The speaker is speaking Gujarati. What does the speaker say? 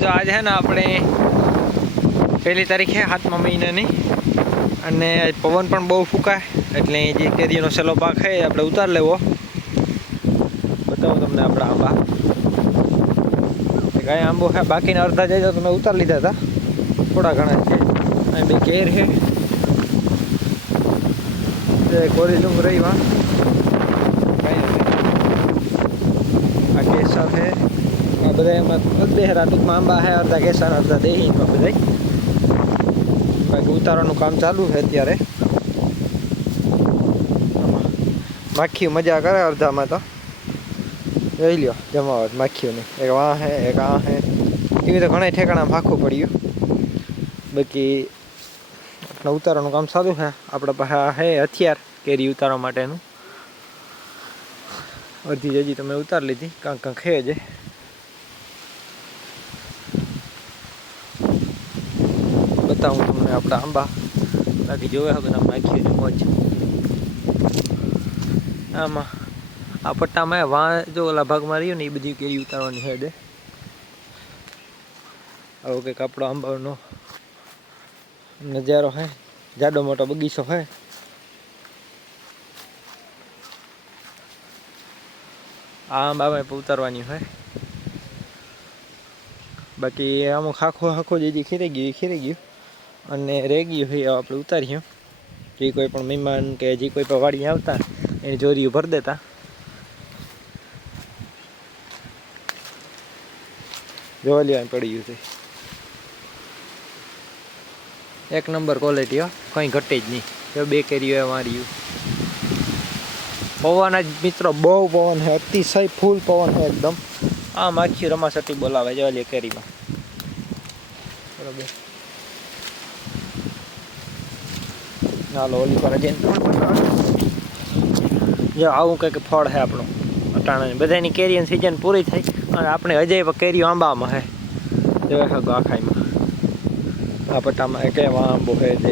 જો आज है ना આપણે 1 તારીખે 7મા મહિનાની અને પવન પણ બહુ ફૂંકાય એટલે જે કેરીનો સેલો પાક છે આપણે ઉતાર લેવો. બતાવું તમને આપણા આંબા કાંઈ આંબો છે બાકીના અડધા જાય તો તમે ઉતાર લીધા હતા, થોડા ઘણા છે. અહીં 2 કેર છે, કોરી ડુંગ રહી વા કાંઈ આ કેસર છે. આ બધા એમાં બેહરા ટૂંકમાં આંબા છે, અડધા કેસર અડધા દેહી બધા. બાકી ઉતારવાનું કામ ચાલુ છે અત્યારે. માખીઓ મજા કરે અડધામાં તો જોઈ લ્યો જમાવટ માખીઓની. એક વાં છે એક આ છે, એવી તો ઘણા ઠેકાણામાં ફાંખું પડ્યું. બાકી આપણે ઉતારવાનું કામ ચાલુ છે. આપણા પાસે છે હથિયાર કેરી ઉતારવા માટેનું. અડધી હજી તમે ઉતાર લીધી, કાંક કાંક છે જ. બતાવું તમને આપણા આંબા. બાકી જોવે છે બધા માખીઓની મોજ. આમાં આ પટ્ટામાં વાં જો ઓલા ભાગમાં રહ્યું ને એ બધી કેરી ઉતારવાની છે. આવો કંઈક આપણો આંબાનો નજારો છે. જાડો મોટો બગીચો છે. આ આંબામાં પણ ઉતારવાની હોય. બાકી આમાં ખાખો જે ખીરી ગયું અને રેગી હોય આપણે ઉતારીએ. જે કોઈ પણ મહેમાન કે જે કોઈ પણ વાડી આવતા એની જોરીઓ ભરી દેતા. જોવા લેવા પડી ગયું છે. એક નંબર ક્વોલિટી હો, કંઈ ઘટે જ નહીં. જો 2 કેરીઓ માર્યું. પવન જ મિત્રો બહુ પવન છે, અતિશય ફૂલ પવન છે એકદમ. આ માખી રમાસટી બોલાવે જોવા લે કેરીમાં. બરાબર, ચાલો ઓલી પર જઈને જો આવું કંઈક ફળ છે આપણું અટાણાની. બધાની કેરીની સિઝન પૂરી થઈ અને આપણે હજે કેરીઓ આંબામાં છે. જોવે આખાઈમાં આ પટ્ટામાં કેવા આંબો છે તે